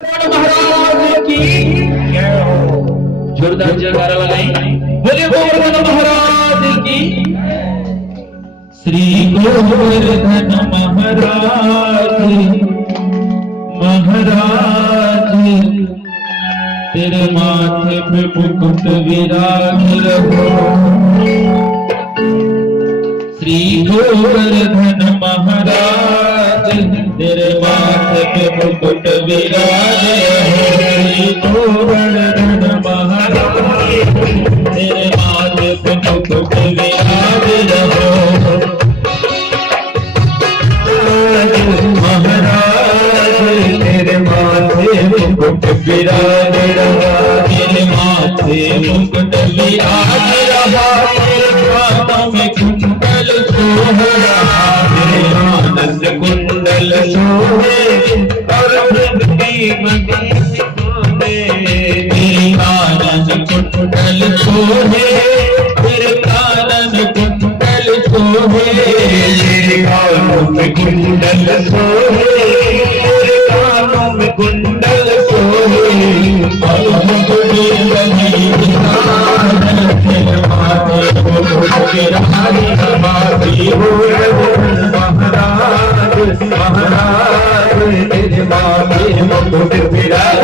महाराज की जोरदार जयकारा लगाई। बोले गोवर्धन महाराज की। श्री गोवर्धन महाराज महाराज तेरे माथे पे मुकुट विराज रहो। श्री गोवर्धन महाराज तेरे माथे पे मुकुट विराज रहो। श्री गोवर्धन महाराज तेरे माथे पे मुकुट विराज रहो। महाराज तेरे माथे मुकुट विराज रहा। तेरे माथे मुकुट विराज रहा। तेरे कानों में कुंडल सोह रहा। तेरे आनंद कुंडल सोहे और पृथ्वी मगन सोहे। तेरे आनंद कुंडल सोहे तेरे आनंद कुंडल सोहे। तेरे कानों में कुंडल सोहे तेरे कानों में कुंडल सोहे। और मुकुट बनी विराज तेरे माथे मुकुट विराज रहा। श्री गोवर्धन महाराज महाराज तेरे माथे मुकुट विराज।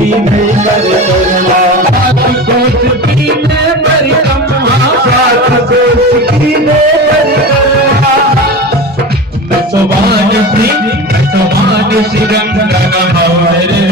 की नहीं कर करना, सात कोस की ने परिक्रमा, सात कोस की ने परिक्रमा। मैं तो वानसी रंगन हमारे